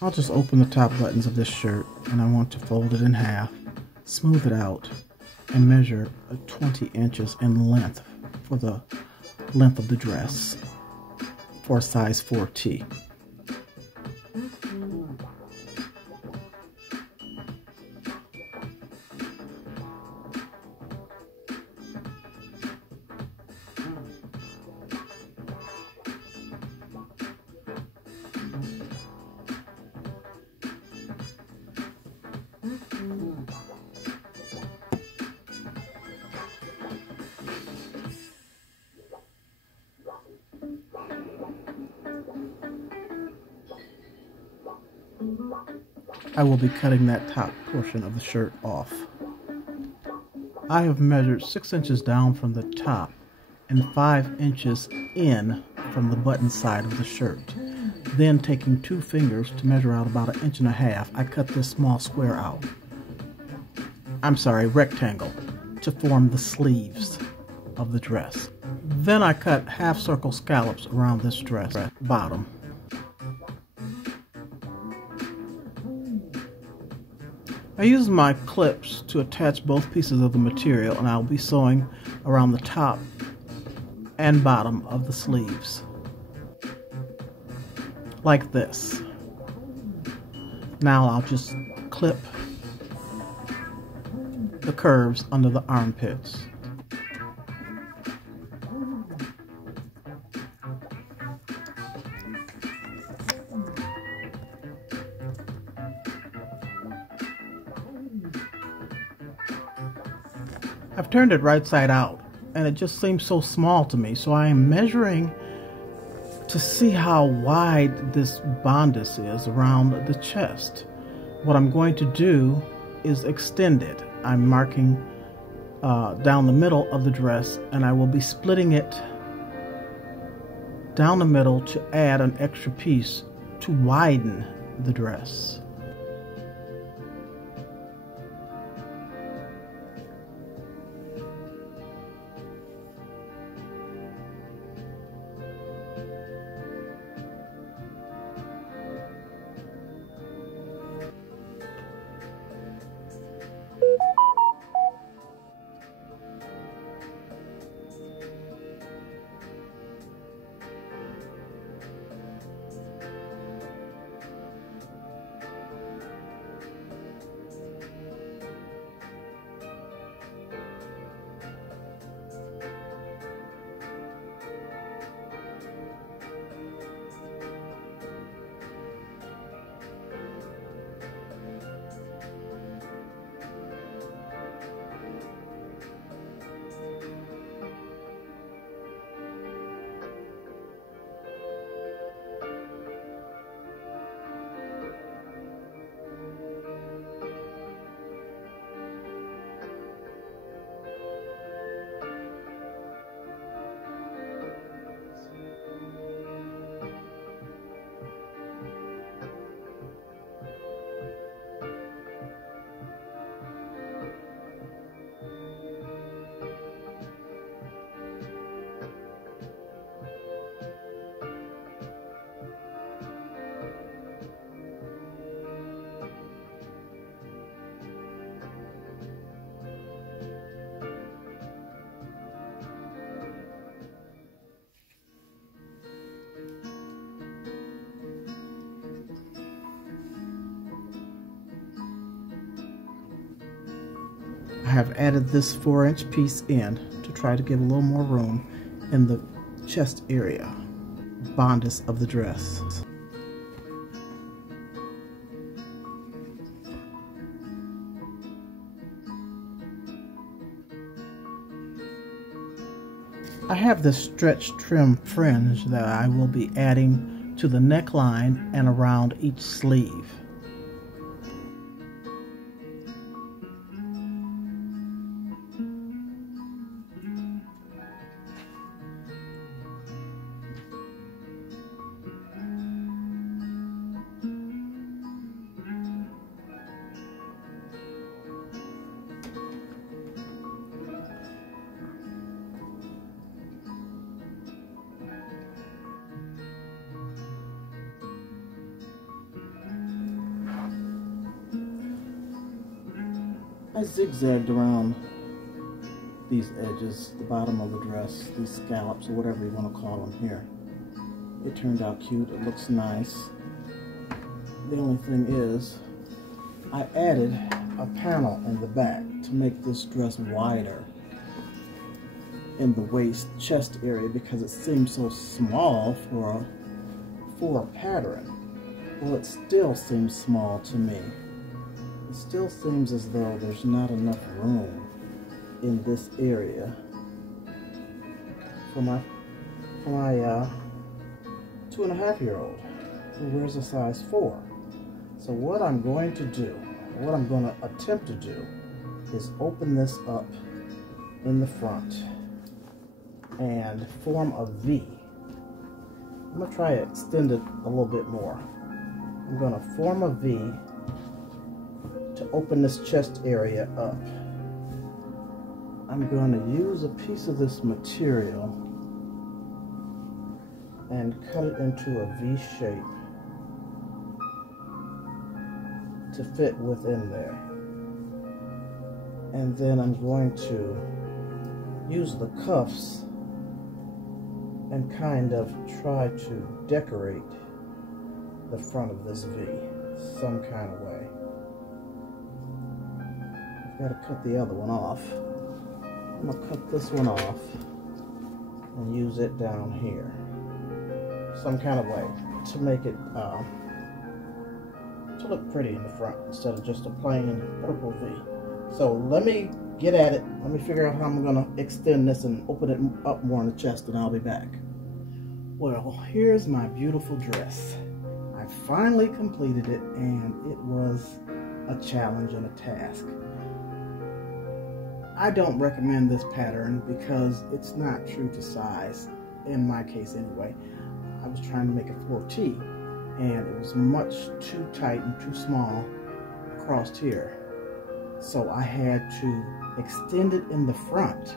I'll just open the top buttons of this shirt, and I want to fold it in half, smooth it out, and measure 20 inches in length for the length of the dress for a size 4T. I will be cutting that top portion of the shirt off. I have measured 6 inches down from the top and 5 inches in from the button side of the shirt. Then, taking 2 fingers to measure out about 1.5 inches, I cut this small square out. Rectangle, to form the sleeves of the dress. Then I cut half circle scallops around this dress bottom. I use my clips to attach both pieces of the material, and I'll be sewing around the top and bottom of the sleeves, like this. Now I'll just clip the curves under the armpits. I've turned it right side out, and it just seems so small to me, so I am measuring to see how wide this bodice is around the chest. What I'm going to do is extend it. I'm marking down the middle of the dress, and I will be splitting it down the middle to add an extra piece to widen the dress. I have added this 4-inch piece in to try to give a little more room in the chest area, bodice of the dress. I have this stretch trim fringe that I will be adding to the neckline and around each sleeve. I zigzagged around these edges, the bottom of the dress, these scallops, or whatever you want to call them here. It turned out cute. It looks nice. The only thing is, I added a panel in the back to make this dress wider in the waist, chest area, because it seems so small for a pattern. Well, it still seems small to me. It still seems as though there's not enough room in this area for my 2.5-year-old who wears a size 4. So what I'm going to do, what I'm going to attempt to do, is open this up in the front and form a V. I'm going to try to extend it a little bit more. I'm going to form a V to open this chest area up. I'm going to use a piece of this material and cut it into a V shape to fit within there. And then I'm going to use the cuffs and kind of try to decorate the front of this V some kind of way. I've got to cut the other one off. I'm going to cut this one off and use it down here some kind of way to make it to look pretty in the front instead of just a plain purple V. So let me get at it. Let me figure out how I'm going to extend this and open it up more in the chest, and I'll be back. Well, here's my beautiful dress. I finally completed it, and it was a challenge and a task. I don't recommend this pattern because it's not true to size, in my case anyway. I was trying to make a 4T, and it was much too tight and too small across here. So I had to extend it in the front.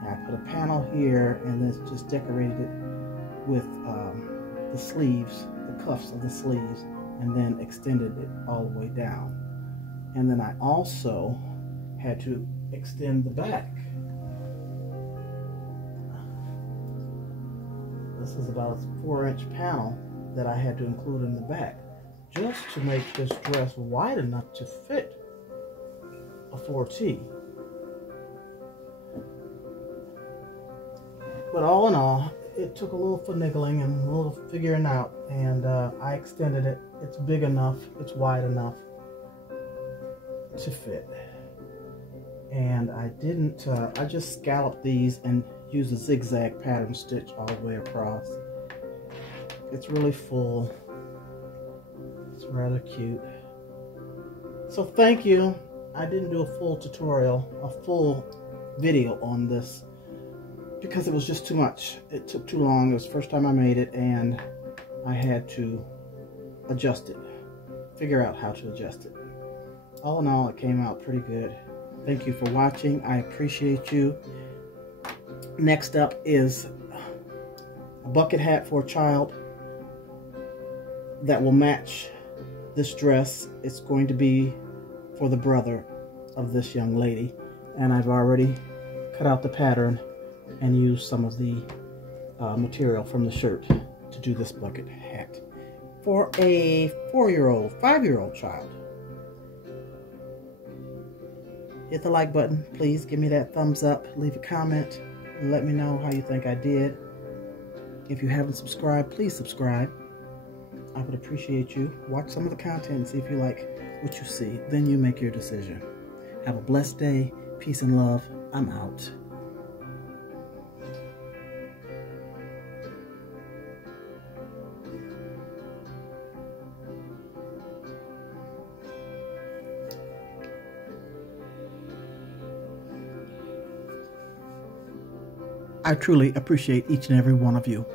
And I put a panel here and then just decorated it with the sleeves, the cuffs of the sleeves, and then extended it all the way down. And then I also had to extend the back. This is about a 4-inch panel that I had to include in the back just to make this dress wide enough to fit a 4T. But all in all, it took a little finagling and a little figuring out, and I extended it. It's big enough, it's wide enough to fit. And I didn't, I just scalloped these and used a zigzag pattern stitch all the way across. It's really full. It's rather cute. So thank you. I didn't do a full tutorial, a full video on this because it was just too much. It took too long. It was the first time I made it, and I had to adjust it, figure out how to adjust it. All in all, it came out pretty good. Thank you for watching. I appreciate you. Next up is a bucket hat for a child that will match this dress. It's going to be for the brother of this young lady, and I've already cut out the pattern and used some of the material from the shirt to do this bucket hat for a 4-year-old, 5-year-old child. Hit the like button, please. Give me that thumbs up. Leave a comment and let me know how you think I did. If you haven't subscribed, please subscribe. I would appreciate you. Watch some of the content and see if you like what you see. Then you make your decision. Have a blessed day. Peace and love. I'm out. I truly appreciate each and every one of you.